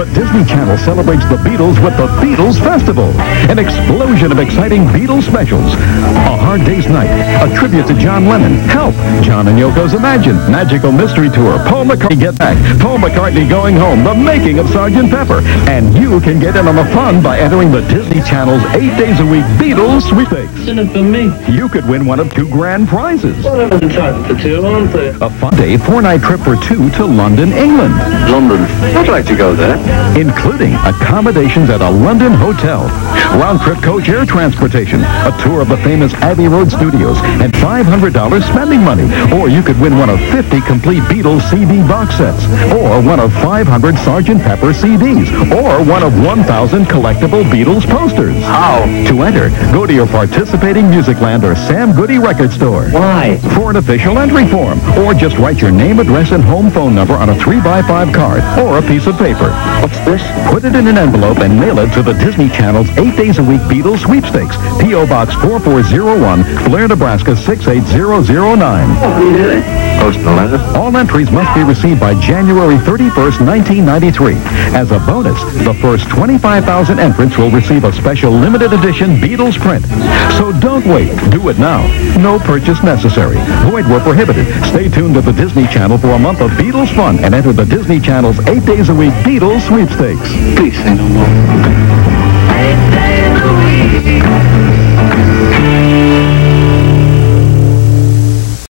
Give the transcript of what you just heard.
The Disney Channel celebrates the Beatles with the Beatles Festival. An explosion of exciting Beatles specials. A Hard Day's Night, a tribute to John Lennon, Help, John and Yoko's Imagine, Magical Mystery Tour, Paul McCartney Get Back, Paul McCartney Going Home, The Making of Sgt. Pepper. And you can get in on the fun by entering the Disney Channel's 8 days a week Beatles sweepstakes. Isn't it for me? You could win one of 2 grand prizes. Well, I'm entitled to 2, aren't they? A fun-day 4-night trip for 2 to London, England. London. I'd like to go there. Including accommodations at a London hotel, round-trip coach air transportation, a tour of the famous Abbey Road Studios, and $500 spending money. Or you could win one of 50 complete Beatles CD box sets, or one of 500 Sgt. Pepper CDs, or one of 1,000 collectible Beatles posters. How? To enter, go to your participating Musicland or Sam Goody record store. Why? For an official entry form, or just write your name, address, and home phone number on a 3x5 card or a piece of paper. What's this? Put it in an envelope and mail it to the Disney Channel's 8 days a week Beatles sweepstakes. P.O. Box 4401, Blair, Nebraska 68009. Postal letter. All entries must be received by January 31st, 1993. As a bonus, the first 25,000 entrants will receive a special limited edition Beatles print. So don't wait. Do it now. No purchase necessary. Void where prohibited. Stay tuned to the Disney Channel for a month of Beatles fun and enter the Disney Channel's 8 days a week Beatles sweepstakes. Please say no more. 8 days a week.